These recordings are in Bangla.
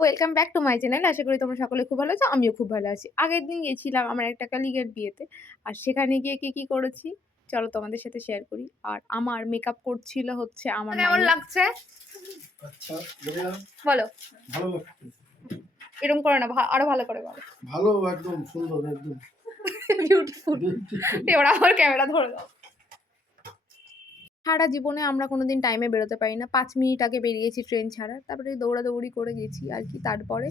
Welcome back to my channel আশা করি তোমরা সকলে খুব ভালো আছো আমিও খুব ভালো আছি। আগের দিন গেছিলাম আমার একটা কালিগের বিয়েতে আর সেখানে গিয়ে কি কি করেছি? চলো তোমাদের সাথে শেয়ার করি। আর আমার মেকআপ করছিল হচ্ছে আমার কেমন লাগছে? আচ্ছা বলো। এরকম করে না ভা- আরও ভালো করে বলো। ভালো একদম সুন্দর একদম। বিউটিফুল এবার আমার ক্যামেরা ধরে দাও। সারা জীবনে আমরা কোনোদিন টাইমে বেরোতে পারি না। পাঁচ মিনিট আগে বেরিয়েছি ট্রেন ছাড়া, তারপরে দৌড়াদৌড়ি করে গেছি আর কি। তারপরে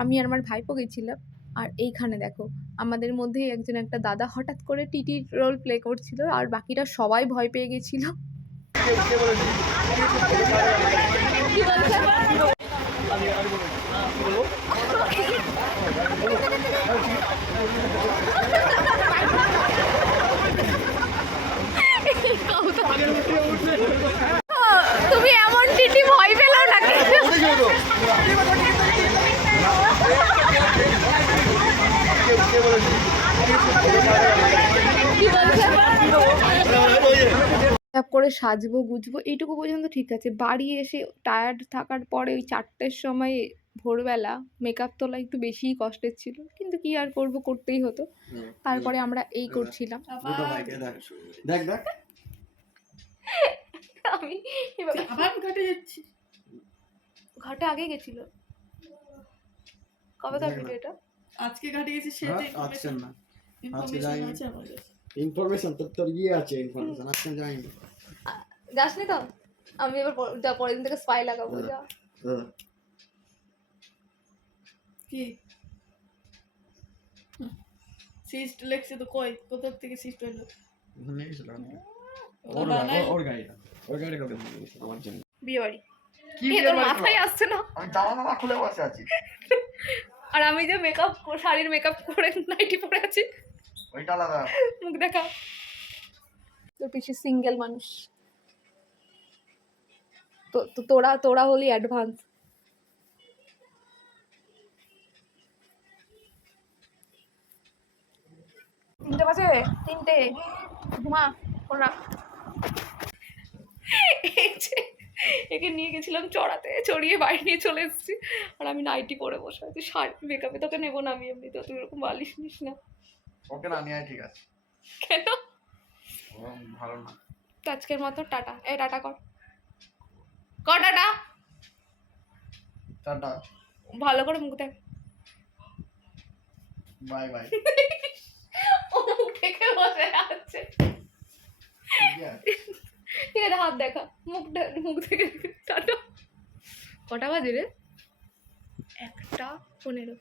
আমি আর আমার ভাইপো গেছিলাম আর এইখানে দেখো, আমাদের মধ্যেই একজন একটা দাদা হঠাৎ করে টিটি রোল প্লে করছিল আর বাকিরা সবাই ভয় পেয়ে গেছিল বলছে তুমি এমন টিটি ভয় পেল নাকি কি বলছে মেকআপ করে সাজবো গুজবো এইটুকু পর্যন্ত ঠিক আছে। বাড়ি এসে টায়ার্ড থাকার পরে ওই চারটের সময় ভোরবেলা মেকআপ তোলা একটু বেশিই কষ্টের ছিল কিন্তু কি আর করব করতেই হতো। তারপরে আমরা এই করছিলাম। দেখ। দেখ দেখ। আমি আবার ঘাটে যাচ্ছি। ঘাটে আগে গেছিল। কবে দেখ এটা? আজকে ঘাটে গেছি হ্যাঁ, সেটা আজকে না আজকে ইনফরমেশন তোর তোর ইয়ে আছে ইনফরমেশন আজকে যাসনি তো? আমি এবার যা পরের দিন থেকে স্পাই লাগাবো যা। হ্যাঁ কি? সিস্ট লেখছে তো কই? কোথা থেকে সিস্ট ওখানে ওর ওর ওর ওকে আমার জন্য। বিয়ে বাড়ি কি তোর মাথায় আসছে না? আমি জামা না খুলে বসে আছি। আর আমি যে মেকআপ শাড়ির মেকআপ করে নাইটি পরে আছি। ওইটা আলাদা। মুখ দেখা। তোর পিছিয়ে সিঙ্গেল মানুষ। তো তোরা তোরা হলি অ্যাডভান্স তিনটে বাজে? তিনটে। ঘুমা ওরা এই যে, একে নিয়ে গেছিলাম চড়াতে চড়িয়ে বাইরে নিয়ে চলে এসেছি। আর আমি নাইটি পরে বসে আছি। শাড়ি মেকআপে তোকে নেব না আমি এমনি তো তুই এরকম বালিশ নিস না। ওকে না নিয়ে ঠিক আছে। কেন? ভালো না। আজকের মতো টাটা। এই টাটা কর। কর টাটা। টাটা। ভালো করে মুখ দেখ। Bye bye. ও মুখ থেকে বসে আছে। ঠিক আছে হাত দেখা। মুখ দে- মুখ থেকে কটা বাজে রে? একটা পনেরো।